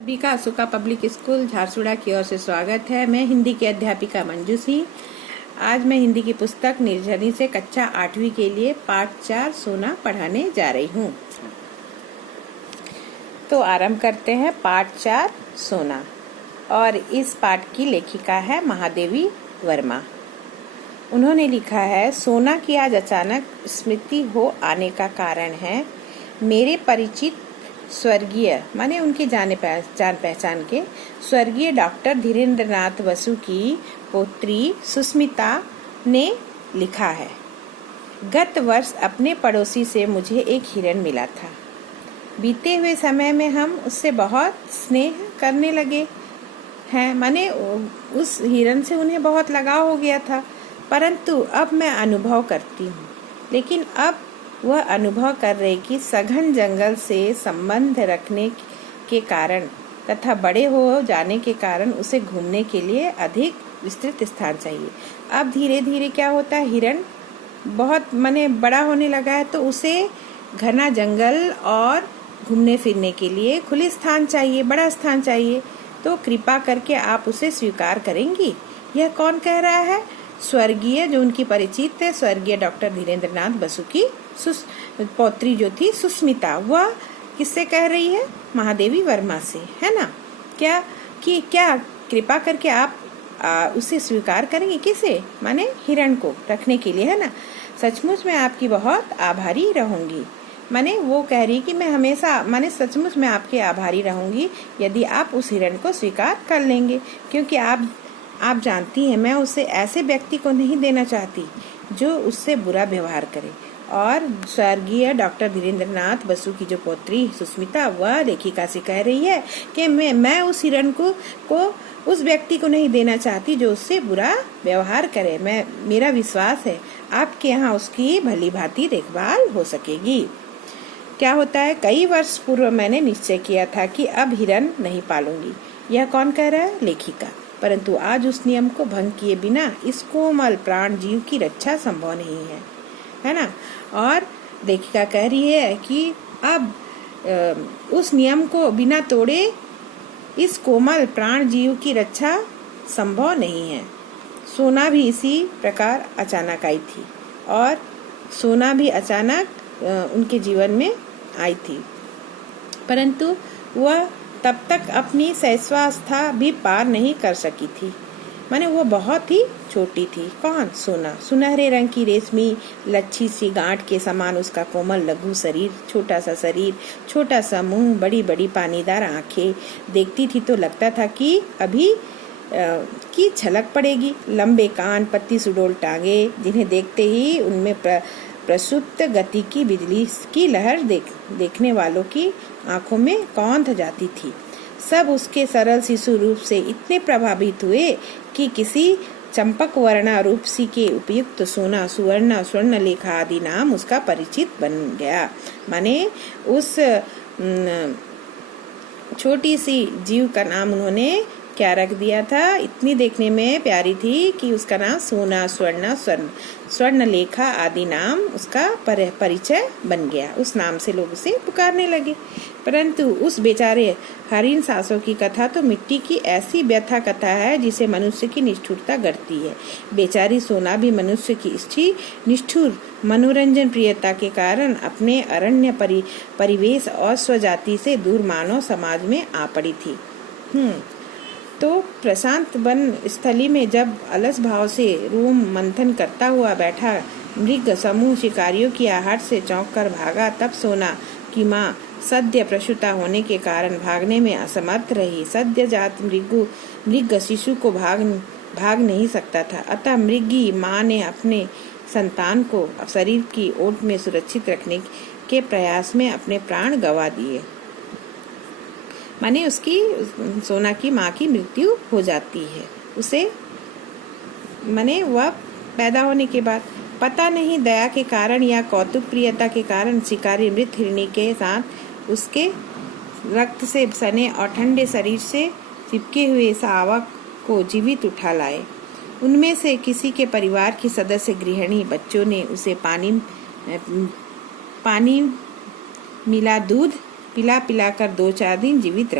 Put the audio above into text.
सभी का Ashoka public school Jharsuguda की ओर से स्वागत है। मैं हिंदी की अध्यापिका मंजू सिंह। आज मैं हिंदी की पुस्तक निर्झरी से कक्षा 8वीं के लिए पाठ 4 सोना पढ़ाने जा रही हूँ। तो आरंभ करते हैं पाठ 4 सोना। और इस पाठ की लेखिका है महादेवी वर्मा। उन्होंने लिखा है, सोना की आज अचानक स्मृति हो आने का कारण है मेरे परिचित स्वर्गीय माने उनके जान पहचान के स्वर्गीय डॉक्टर धीरेन्द्र नाथ बसु की पोत्री सुस्मिता ने लिखा है। गत वर्ष अपने पड़ोसी से मुझे एक हिरण मिला था। बीते हुए समय में हम उससे बहुत स्नेह करने लगे हैं, माने उस हिरण से उन्हें बहुत लगाव हो गया था। परंतु अब मैं अनुभव करती हूँ, लेकिन अब वह अनुभव कर रहे कि सघन जंगल से संबंध रखने के कारण तथा बड़े हो जाने के कारण उसे घूमने के लिए अधिक विस्तृत स्थान चाहिए। अब धीरे धीरे क्या होता है, हिरण बहुत बड़ा होने लगा है, तो उसे घना जंगल और घूमने फिरने के लिए खुले स्थान चाहिए, बड़ा स्थान चाहिए। तो कृपा करके आप उसे स्वीकार करेंगी? यह कौन कह रहा है? स्वर्गीय, जो उनकी परिचित है, स्वर्गीय डॉक्टर धीरेन्द्र नाथ बसु की पौत्री जो थी सुस्मिता, वह किससे कह रही है? महादेवी वर्मा से, है ना। क्या कृपा करके आप उसे स्वीकार करेंगे? किसे? माने हिरण को रखने के लिए, है ना। सचमुच मैं आपकी बहुत आभारी रहूंगी। माने वो कह रही कि मैं हमेशा सचमुच मैं आपके आभारी रहूंगी यदि आप उस हिरण को स्वीकार कर लेंगे, क्योंकि आप जानती हैं मैं उसे ऐसे व्यक्ति को नहीं देना चाहती जो उससे बुरा व्यवहार करे। और स्वर्गीय डॉक्टर धीरेन्द्र नाथ बसु की जो पौत्री सुस्मिता, वह लेखिका से कह रही है कि मैं उस हिरण को उस व्यक्ति को नहीं देना चाहती जो उससे बुरा व्यवहार करे। मेरा विश्वास है आपके यहाँ उसकी भली भांति देखभाल हो सकेगी। क्या होता है, कई वर्ष पूर्व मैंने निश्चय किया था कि अब हिरण नहीं पालूंगी। यह कौन कह रहा है? लेखिका। परंतु आज उस नियम को भंग किए बिना इस कोमल प्राण जीव की रक्षा संभव नहीं है ना। और लेखिका कह रही है कि अब उस नियम को बिना तोड़े इस कोमल प्राण जीव की रक्षा संभव नहीं है। सोना भी इसी प्रकार अचानक आई थी, और सोना भी अचानक उनके जीवन में आई थी, परंतु वह तब तक अपनी शैशवावस्था भी पार नहीं कर सकी थी। माने वो बहुत ही छोटी थी। कौन? सोना। सुनहरे रंग की रेशमी लच्छी सी गांठ के समान उसका कोमल लघु शरीर, छोटा सा मुंह, बड़ी बड़ी पानीदार आंखें। देखती थी तो लगता था कि अभी की झलक पड़ेगी। लंबे कान, पत्ती सुडौल टांगे, जिन्हें देखते ही उनमें प्रसुप्त गति की बिजली की लहर देखने वालों की आंखों में कौंध जाती थी। सब उसके सरल शिशु रूप से इतने प्रभावित हुए कि किसी चंपक वर्णा रूपसी के उपयुक्त सोना, सुवर्ण, स्वर्णलेखा आदि नाम उसका परिचित बन गया। माने उस छोटी सी जीव का नाम उन्होंने क्या रख दिया था? इतनी देखने में प्यारी थी कि उसका नाम सोना, स्वर्णलेखा आदि नाम उसका परिचय बन गया। उस नाम से लोग उसे पुकारने लगे। परंतु उस बेचारे हरिण सासों की कथा तो मिट्टी की ऐसी व्यथा कथा है जिसे मनुष्य की निष्ठुरता गढ़ती है। बेचारी सोना भी मनुष्य की इसी निष्ठुर मनोरंजन प्रियता के कारण अपने अरण्य परिवेश और स्वजाति से दूर मानव समाज में आ पड़ी थी। तो प्रशांत वन स्थली में जब अलस भाव से रोम मंथन करता हुआ बैठा मृग समूह शिकारियों की आहट से चौंक कर भागा, तब सोना की माँ सद्य प्रसूता होने के कारण भागने में असमर्थ रही। सद्य जात मृग शिशु को भाग नहीं सकता था, अतः मृगी माँ ने अपने संतान को शरीर की ओट में सुरक्षित रखने के प्रयास में अपने प्राण गंवा दिए। माने उसकी सोना की माँ की मृत्यु हो जाती है उसे, माने वह पैदा होने के बाद। पता नहीं दया के कारण या कौतुक प्रियता के कारण शिकारी मृत हिरणी के साथ उसके रक्त से सने और ठंडे शरीर से चिपके हुए शावक को जीवित उठा लाए। उनमें से किसी के परिवार की सदस्य गृहिणी बच्चों ने उसे पानी मिला दूध पिला कर 2-4 दिन जीवित